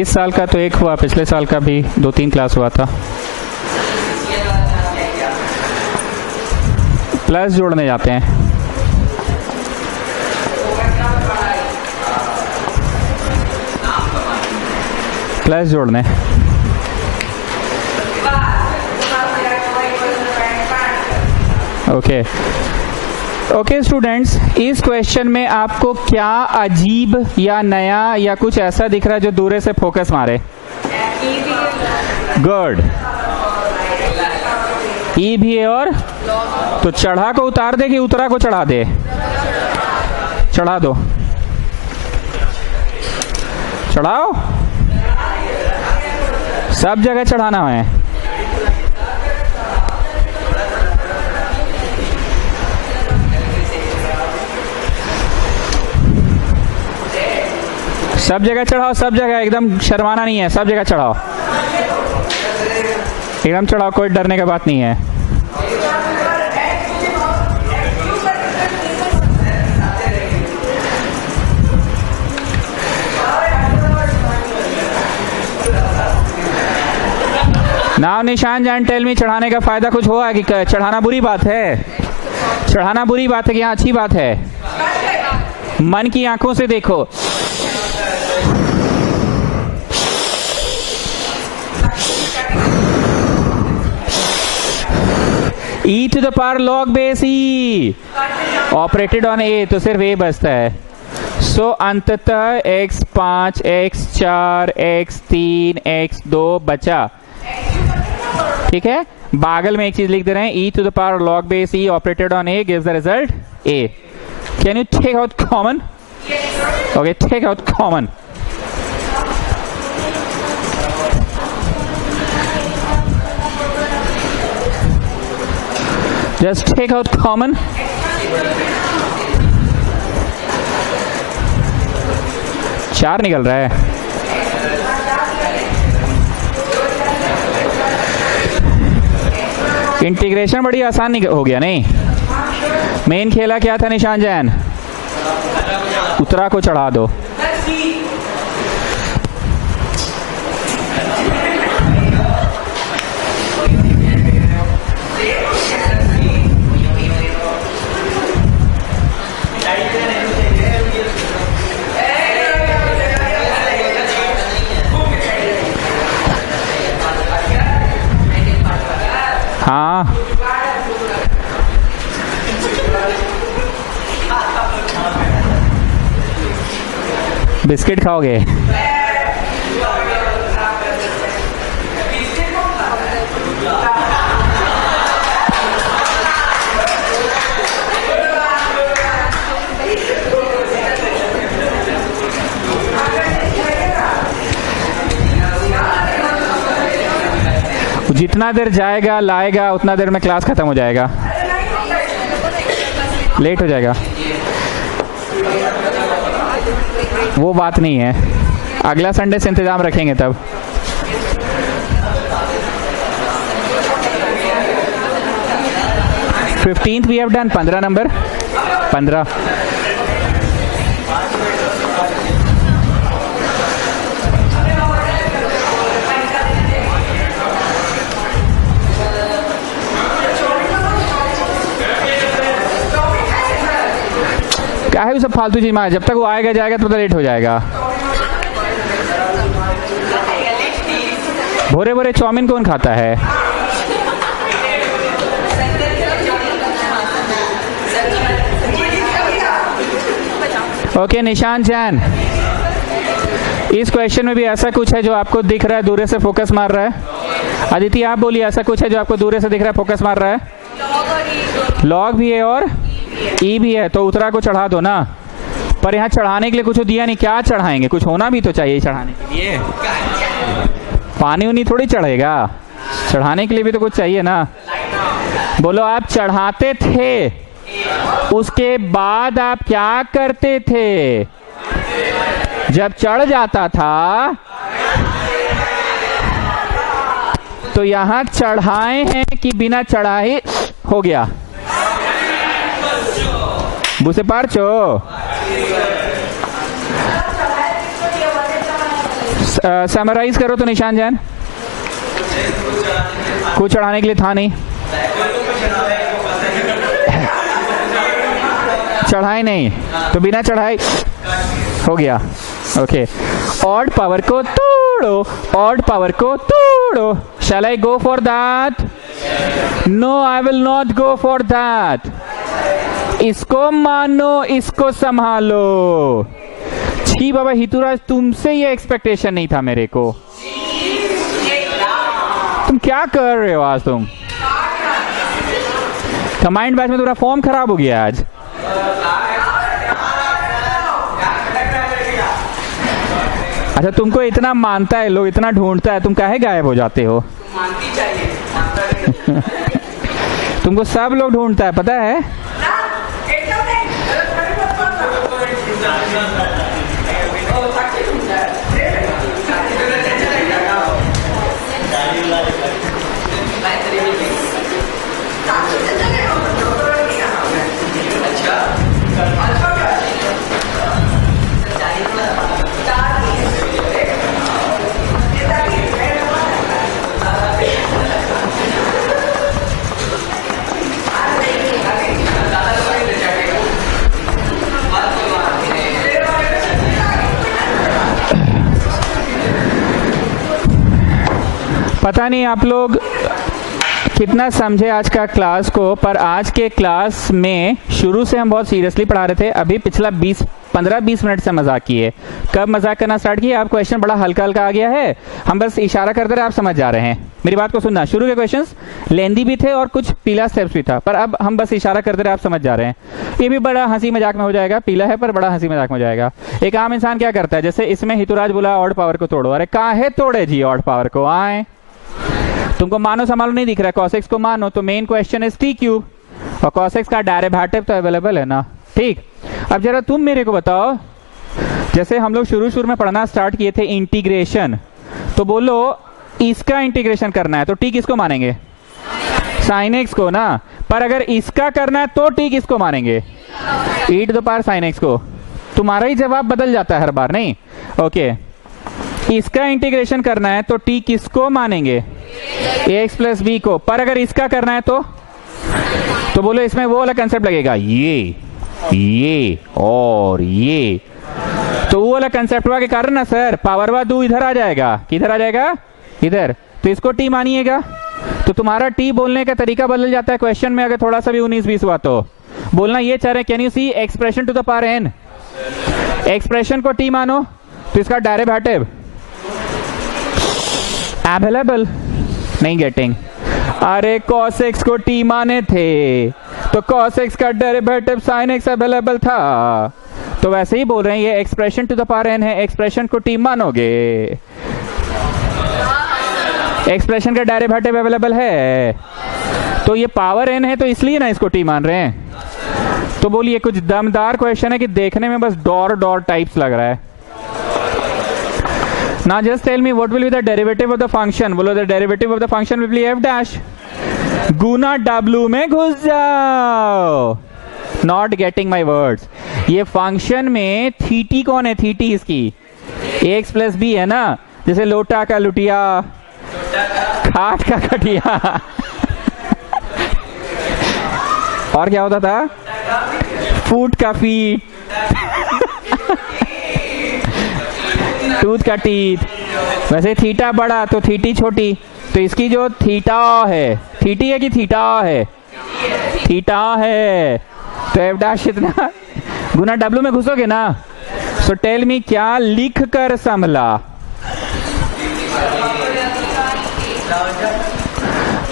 इस साल का तो एक हुआ, पिछले साल का भी 2-3 क्लास हुआ था। प्लस जोड़ने जाते हैं। प्लस जोड़ने। ओके ओके स्टूडेंट्स, इस क्वेश्चन में आपको क्या अजीब या नया या कुछ ऐसा दिख रहा है जो दूर से फोकस मारे? गुड। ई भी है और तो चढ़ा को उतार दे कि उतरा को चढ़ा दे? चढ़ा दो, चढ़ाओ, सब जगह चढ़ाना है। सब जगह चढ़ाओ, सब जगह, एकदम शर्माना नहीं है, सब जगह चढ़ाओ, एकदम चढ़ाओ, कोई डरने की बात नहीं है। नाउ निशान जान, टेल मी, चढ़ाने का फायदा कुछ हुआ कि चढ़ाना बुरी बात है? चढ़ाना बुरी बात है कि यहाँ अच्छी बात है? मन की आंखों से देखो। e to the power log base e operated on a, तो सिर्फ a बचता है। सो अंततः x5, x4, x3, x2 बचा। ठीक है, बागल में एक चीज लिख दे रहे हैं, e to the power log base e operated on a gives the result a. Can you take out common? Okay, take out common. Just take out common. चार निकल रहा है। इंटीग्रेशन बड़ी आसान हो गया नहीं? मेन खेला क्या था निशान जैन? उतरा को चढ़ा दो। हाँ, बिस्किट खाओगे? जितना देर जाएगा लाएगा उतना देर में क्लास खत्म हो जाएगा, लेट हो जाएगा। वो बात नहीं है, अगला संडे से इंतजाम रखेंगे तब। Fifteenth we have done, 15 number 15। क्या है सब फालतू चीज में, जब तक वो आएगा जाएगा तो लेट हो जाएगा। भोरे भोरे चाउमीन कौन खाता है? ओके निशान जैन, इस क्वेश्चन में भी ऐसा कुछ है जो आपको दिख रहा है दूर से फोकस मार रहा है? अदिति आप बोलिए, ऐसा कुछ है जो आपको दूर से दिख रहा है फोकस मार रहा है? लॉग भी है और ई भी है, तो उतरा को चढ़ा दो ना। पर यहाँ चढ़ाने के लिए कुछ दिया नहीं, क्या चढ़ाएंगे? कुछ होना भी तो चाहिए चढ़ाने के लिए। पानी उनी थोड़ी चढ़ेगा, चढ़ाने के लिए भी तो कुछ चाहिए ना। बोलो, आप चढ़ाते थे, उसके बाद आप क्या करते थे? जब चढ़ जाता था तो यहाँ चढ़ाए हैं कि बिना चढ़ाए हो गया? बुसे पारचो समराइज करो तो निशान जान। कुछ चढ़ाने के लिए था नहीं, चढ़ाए नहीं तो बिना चढ़ाए हो गया। ओके, ऑड पावर को तोड़ो, ऑड पावर को तोड़ो। Shall I go for that? No, I will not go for that. इसको मानो, इसको संभालो। छी बाबा हितुराज, तुमसे ये एक्सपेक्टेशन नहीं था मेरे को। तुम क्या कर रहे हो आज? तुम कमांड बैच में तुम्हारा फॉर्म खराब हो गया आज। अच्छा, तुमको इतना मानता है लोग, इतना ढूंढता है, तुम काहे गायब हो जाते हो? मानती चाहिए। तुमको सब लोग ढूंढता है, पता है? पता नहीं आप लोग कितना समझे आज का क्लास को, पर आज के क्लास में शुरू से हम बहुत सीरियसली पढ़ा रहे थे। अभी पिछला 15-20 मिनट से मजाक किए। कब मजाक करना स्टार्ट किए? आप क्वेश्चन बड़ा हल्का हल्का आ गया है, हम बस इशारा करते रहे, आप समझ जा रहे हैं। मेरी बात को सुनना, शुरू के क्वेश्चंस लेंदी भी थे और कुछ पीला स्टेप्स भी था, पर अब हम बस इशारा करते रहे, आप समझ जा रहे हैं। ये भी बड़ा हंसी मजाक में हो जाएगा, पीला है पर बड़ा हंसी मजाक में हो जाएगा। एक आम इंसान क्या करता है, जैसे इसमें हितुराज बोला ऑड पावर को तोड़ो। अरे काहे तोड़े जी ऑड पावर को? आए तुमको मानो संभालो नहीं दिख रहा, cos x को मानो, तो main question is t cube, और cos x का डेरिवेटिव तो अवेलेबल है ना। ठीक, अब जरा तुम मेरे को बताओ, जैसे हम लोग शुरू में पढ़ना स्टार्ट किए थे इंटीग्रेशन, तो बोलो इसका इंटीग्रेशन करना है तो t किसको मानेंगे? sin x को ना। पर अगर इसका करना है तो t किसको मानेंगे? e to the power sin x को। तुम्हारा ही जवाब बदल जाता है हर बार, नहीं? ओके, इसका इंटीग्रेशन करना है तो t किसको मानेंगे? ax प्लस b को। पर अगर इसका करना है तो बोलो इसमें वो वाला कंसेप्ट लगेगा, ये और ये, तो वो वाला कंसेप्ट के कारण ना सर पावर वा 2 इधर आ जाएगा। किधर आ जाएगा? इधर। तो इसको t मानिएगा, तो तुम्हारा t बोलने का तरीका बदल जाता है क्वेश्चन में। अगर थोड़ा सा भी 19-20 हुआ तो बोलना ये चाह रहे, can you see expression to the power n, expression को t मानो तो इसका डेरिवेटिव अवेलेबल नहीं गेटिंग। अरे cos x को t माने थे तो cos x का डेरिवेटिव sin x अवेलेबल था, तो वैसे ही बोल रहे हैं ये expression to the power n है, एक्सप्रेशन को t मानोगे, एक्सप्रेशन का डेरिवेटिव अवेलेबल है, तो ये पावर n है तो इसलिए ना इसको t मान रहे हैं। तो बोलिए कुछ दमदार क्वेश्चन है कि देखने में बस डॉर टाइप्स लग रहा है। Now just tell me what will be the derivative of the function? बोलो the derivative of the function will be f dash। Guna w में घुस जाओ। Not getting my words। ये फंक्शन में थीटी कौन है? थीटी इसकी ax प्लस b है ना, जैसे लोटा का लुटिया, खाट का खटिया और क्या होता था? फूट का फीट, टूथ का टीथ। वैसे थीटा बड़ा तो थीटी छोटी, तो इसकी जो थीटा है, थीटी है कि थीटा है? थीटा है, तो एफ डैश इतना गुना डब्ल्यू में घुसोगे ना। सो टेल मी क्या लिख कर संभला?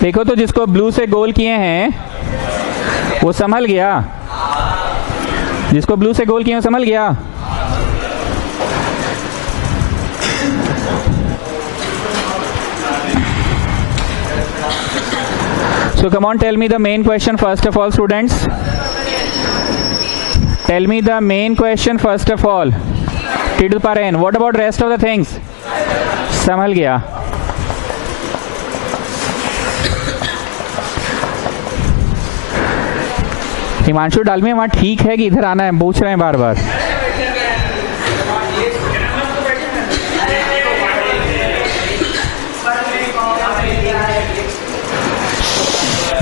देखो तो जिसको ब्लू से गोल किए हैं वो संभल गया, जिसको ब्लू से गोल किए हैं संभल गया। So come on, tell me the main question first of all, students. Tell me the main question first of all. T to the power n. What about rest of the things? संभल गया। हिमांशु डालमी वहाँ ठीक है कि इधर आना है? पूछ रहे हैं बार बार।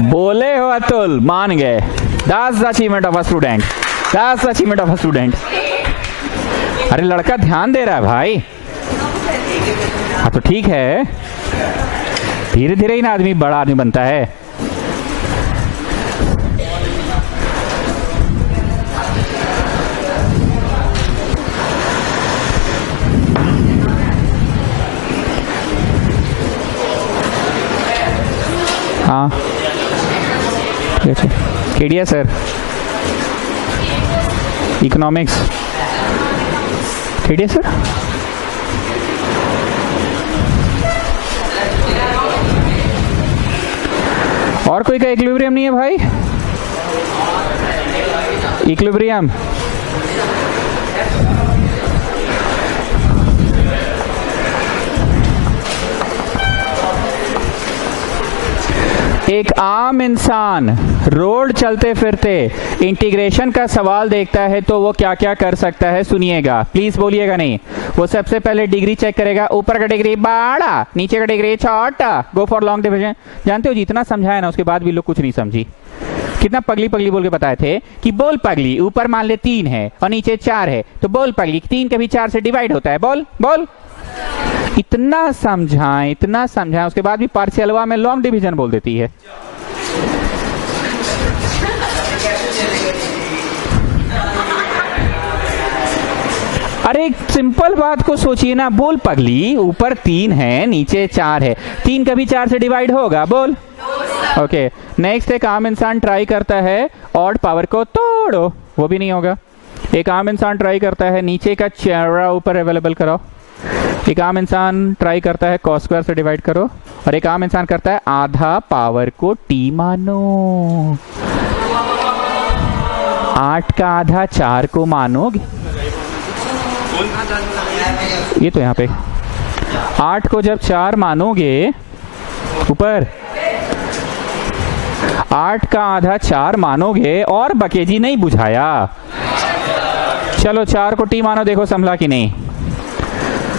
बोले हो अतुल, मान गए। That's the achievement of a student, that's the achievement of a student. अरे लड़का ध्यान दे रहा है भाई। हाँ तो ठीक है, धीरे धीरे ही ना आदमी बड़ा आदमी बनता है। हाँ Kedia sir, economics Kedia sir. और कोई का इक्विलिब्रियम नहीं है भाई? इक्विलिब्रियम एक आम इंसान रोड चलते फिरते इंटीग्रेशन का सवाल देखता है तो वो क्या क्या कर सकता है, सुनिएगा प्लीज, बोलिएगा नहीं। वो सबसे पहले डिग्री चेक करेगा, ऊपर का डिग्री बड़ा, नीचे का डिग्री छोटा, गो फॉर लॉन्ग डिविजन। जानते हो जितना समझाया ना उसके बाद भी लोग कुछ नहीं समझी। कितना पगली पगली बोल के बताए थे कि बोल पगली, ऊपर मान ले 3 है और नीचे 4 है तो बोल पगली 3 कभी 4 से डिवाइड होता है, बोल बोल। इतना समझाएं उसके बाद भी पार्शियलवा में लॉन्ग डिवीजन बोल देती है। अरे एक सिंपल बात को सोचिए ना, बोल पगली, ऊपर 3 है नीचे 4 है, 3 कभी 4 से डिवाइड होगा, बोल। ओके नेक्स्ट, एक आम इंसान ट्राई करता है ऑड पावर को तोड़ो, वो भी नहीं होगा। एक आम इंसान ट्राई करता है नीचे का चेहरा ऊपर अवेलेबल कराओ। एक आम इंसान ट्राई करता है cos स्क्वायर से डिवाइड करो। और एक आम इंसान करता है आधा पावर को t मानो। 8 का आधा 4 को मानोगे, ये तो यहाँ पे 8 को जब 4 मानोगे ऊपर, 8 का आधा 4 मानोगे और बकेजी नहीं बुझाया। चलो 4 को t मानो, देखो संभला कि नहीं।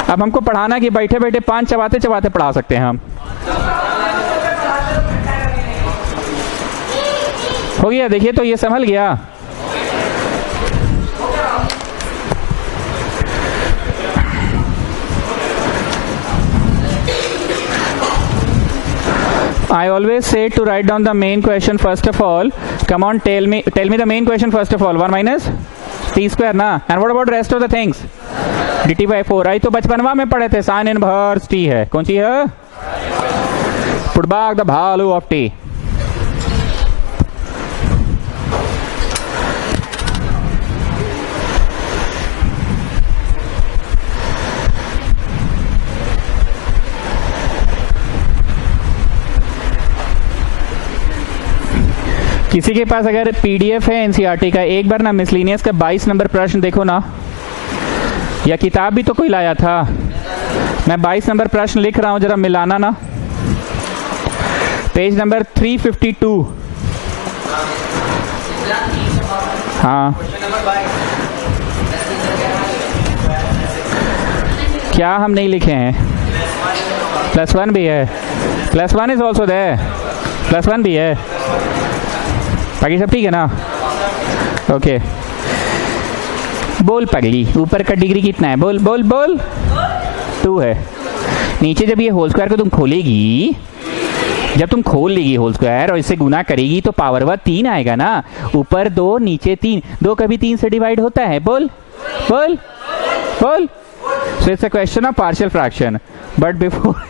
अब हमको पढ़ाना कि बैठे बैठे 5 चबाते चबाते पढ़ा सकते हैं हम। हो गया, देखिए तो ये संभल गया। I always say to write down the main question first of all. Come on, tell me the main question first of all. 1 minus t square ना, and what about rest of the things? dt by 4। आई तो बचपनवा में पढ़े थे, sine inverse t है। कौन सी है? Put back the value of t। किसी के पास अगर पीडीएफ है एनसीईआरटी का, एक बार ना मिसलिनियस का 22 नंबर प्रश्न देखो ना, या किताब भी तो कोई लाया था। मैं 22 नंबर प्रश्न लिख रहा हूं, जरा मिलाना ना। Page number 352। हाँ क्या हम नहीं लिखे हैं? +1 भी है, +1 इज ऑल्सो देयर, +1 भी है, बाकी सब ठीक है ना? ओके बोल पगली, ऊपर का डिग्री कितना है? बोल बोल बोल 2 है। नीचे जब ये होल स्क्वायर को तुम खोलेगी, जब तुम खोल लेगी होल स्क्वायर और इससे गुना करेगी तो पावर व 3 आएगा ना। ऊपर 2 नीचे 3, 2 कभी 3 से डिवाइड होता है, बोल बोल बोल। So it's a question of partial fraction, but before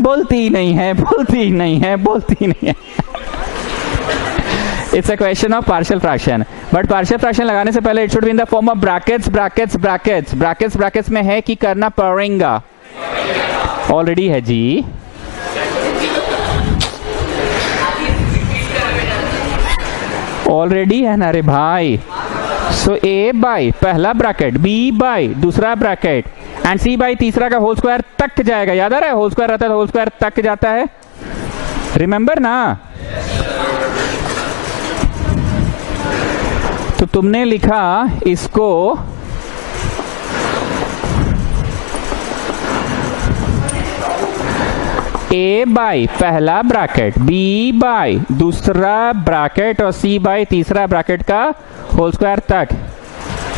बोलती नहीं है, बोलती नहीं है, बोलती नहीं है। It's a question of partial fraction, but partial fraction लगाने से पहले it should be in the form of brackets brackets brackets brackets brackets में है कि करना पड़ेगा? ऑलरेडी है जी। ऑलरेडी है ना रे भाई। सो ए बाई पहला ब्रैकेट, बी बाई दूसरा ब्रैकेट एंड सी बाई तीसरा का होल स्क्वायर तक जाएगा। याद आ रहा है? होल स्क्वायर रहता है तो होल स्क्वायर तक जाता है, रिमेंबर ना? तो तुमने लिखा इसको ए बाई पहला ब्रैकेट, बी बाई दूसरा ब्रैकेट और सी बाई तीसरा ब्रैकेट का होल स्क्वायर तक।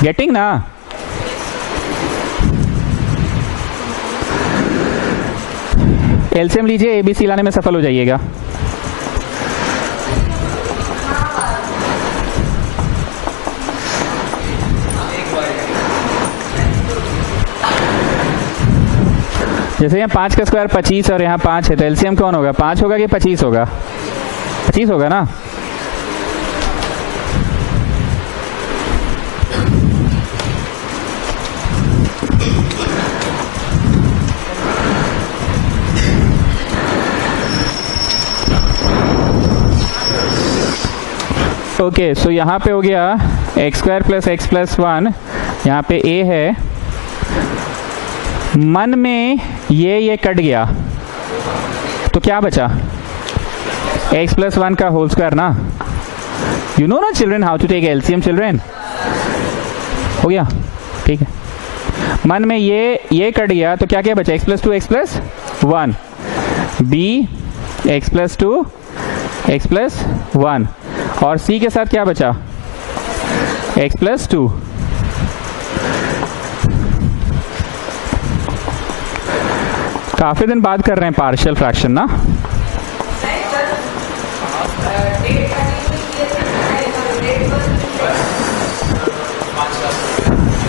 गेटिंग ना? एलसीएम लीजिए, एबीसी लाने में सफल हो जाइएगा। जैसे यहाँ 5 का स्क्वायर 25 और यहाँ 5 है, तो एलसीएम कौन होगा? 5 होगा कि 25 होगा? 25 होगा ना? ओके, सो यहाँ पे हो गया x square plus x plus 1, यहाँ पे ए है, मन में ये कट गया तो क्या बचा? x प्लस 1 का होल स्क्वायर ना। यू नो ना children how to take LCM children. हो गया? ठीक है। मन में ये कट गया तो क्या क्या बचा? x plus 2 x plus 1, b x plus 2 x plus 1 और c के साथ क्या बचा? x plus 2। काफी दिन बाद कर रहे हैं पार्शियल फ्रैक्शन ना।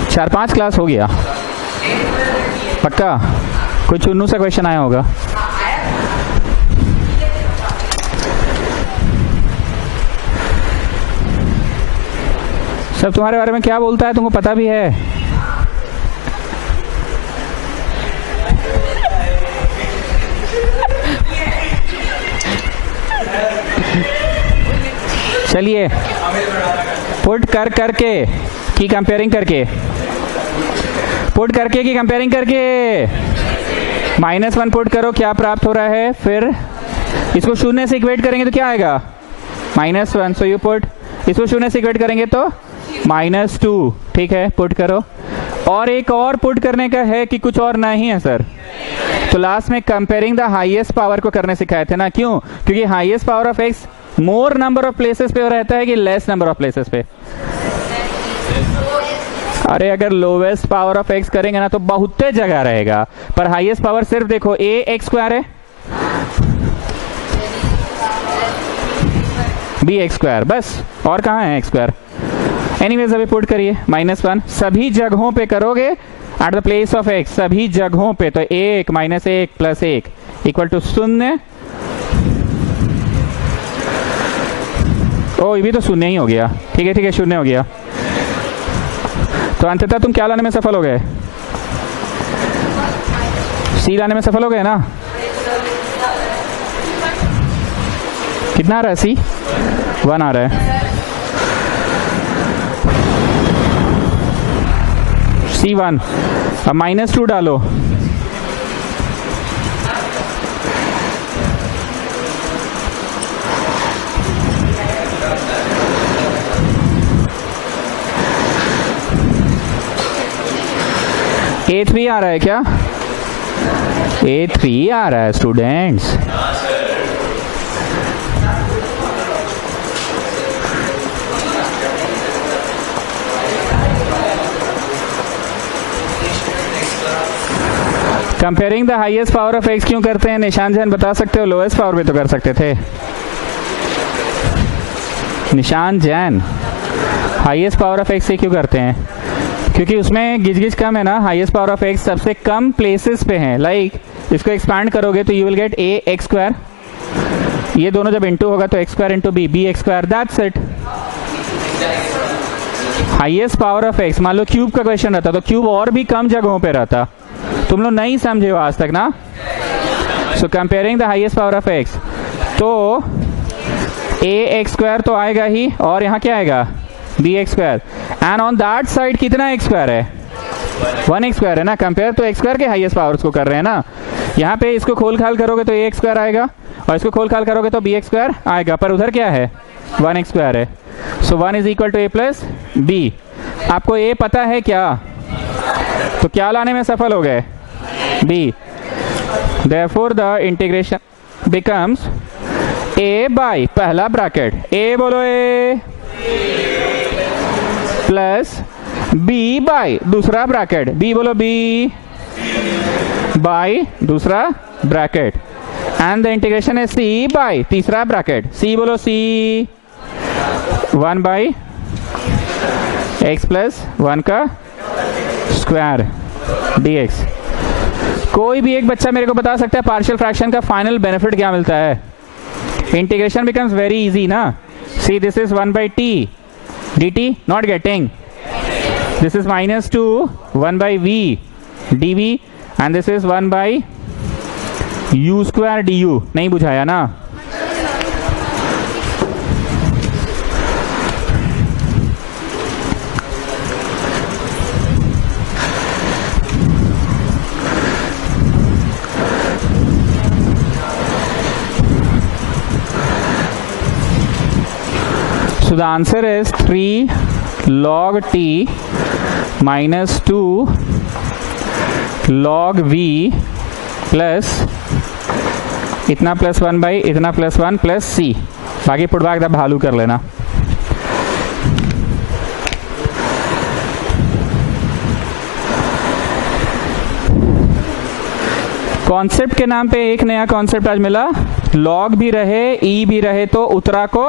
चार 5 क्लास हो गया पक्का। कोई चुन्नू सा क्वेश्चन आया होगा। सब तुम्हारे बारे में क्या बोलता है तुमको पता भी है? चलिए पुट कर करके की कंपेयरिंग करके, पुट करके की कंपेयरिंग करके -1 पुट करो, क्या प्राप्त हो रहा है? फिर इसको शून्य से इक्वेट करेंगे तो क्या आएगा? -1। सो यू पुट, इसको शून्य से इक्वेट करेंगे तो -2। ठीक है, पुट करो। और एक और पुट करने का है कि कुछ और नहीं है सर? तो लास्ट में कंपेयरिंग द हाईएस्ट पावर को करने सिखाए थे ना। क्यों? क्योंकि highest power of x more number of places पे रहता है कि लेस नंबर ऑफ प्लेसेस पे? अरे अगर लोवेस्ट पावर ऑफ एक्स करेंगे ना तो बहुत जगह रहेगा, पर हाईएस्ट पावर सिर्फ देखो ए एक्स स्क्वायर है, बी एक्स स्क्वायर, बस। और कहाँ है एक्स स्क्वायर? एनीवेज अभी पुट करिए -1 सभी जगहों पे करोगे at the place of x, सभी जगहों पे। तो 1 -1 प्लस 1 इक्वल टू 0। ओ ये भी तो शून्य ही हो गया। ठीक है ठीक है, शून्य हो गया। तो अंततः तुम क्या लाने में सफल हो गए? सी लाने में सफल हो गए ना। कितना आ रहा है सी? 1 आ रहा है। C1 अब -2 डालो, A3 आ रहा है क्या? A3 आ रहा है students. Comparing the highest power of x क्यों करते हैं? निशान जैन बता सकते हो? लोएस्ट पावर भी तो कर सकते थे। निशान Jain highest power of x से क्यों करते हैं? क्योंकि उसमें गिजगिज कम है ना। हाईएस्ट पावर ऑफ एक्स सबसे कम प्लेसेस पे है। लाइक इसको एक्सपांड करोगे तो you will get a x square, ये दोनों जब इंटू होगा तो x square into b, b x square, that's it. Highest power of x, मान लो क्यूब का क्वेश्चन रहता तो क्यूब और भी कम जगहों पे रहता। तुम लोग नहीं समझे हो आज तक ना। सो comparing the highest power of x, तो ए एक्स स्क्वायर तो आएगा ही, और यहाँ क्या आएगा? B x square. And on that side कितना एक्स स्क्वायर है? 1 एक्स स्क्वायर है ना। कंपेयर तो एक्स स्क्वायर के हाईएस्ट पावर्स को कर रहे हैं ना। यहाँ पे इसको खोल खाल करोगे तो ए एक्स स्क्वायर आएगा, और इसको खोल खाल करोगे तो बी एक्स स्क्वायर आएगा, पर उधर क्या है? 1 एक्स स्क्वायर है। So 1 is equal to a plus b. आपको ए पता है क्या? तो क्या लाने में सफल हो गए? B. Therefore the integration becomes a by पहला ब्रैकेट ए बोलो ए प्लस बी बाई दूसरा ब्रैकेट बी बोलो बी बाई दूसरा ब्रैकेट एंड द इंटीग्रेशन है सी बाई तीसरा ब्रैकेट सी बोलो सी 1 बाई एक्स प्लस 1 का स्क्वायर dx। कोई भी एक बच्चा मेरे को बता सकता है पार्शियल फ्रैक्शन का फाइनल बेनिफिट क्या मिलता है? इंटीग्रेशन बिकम्स वेरी इजी ना। See this is 1 by T dt not getting, this is -2 1 by v dv and this is 1 by u square du। नहीं बुझाया ना? So the answer is 3 log t minus 2 log v plus इतना plus 1 by इतना plus 1 plus c। बाकी पुटबाग दा भालू कर लेना। Concept के नाम पे एक नया कॉन्सेप्ट आज मिला, लॉग भी रहे ई भी रहे तो उतरा को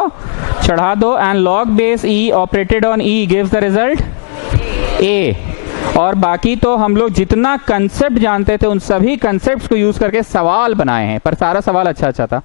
चढ़ा दो and log base E operated on E gives the result A. और बाकी तो हम लोग जितना कंसेप्ट जानते थे उन सभी कंसेप्ट्स को यूज करके सवाल बनाए हैं, पर सारा सवाल अच्छा था।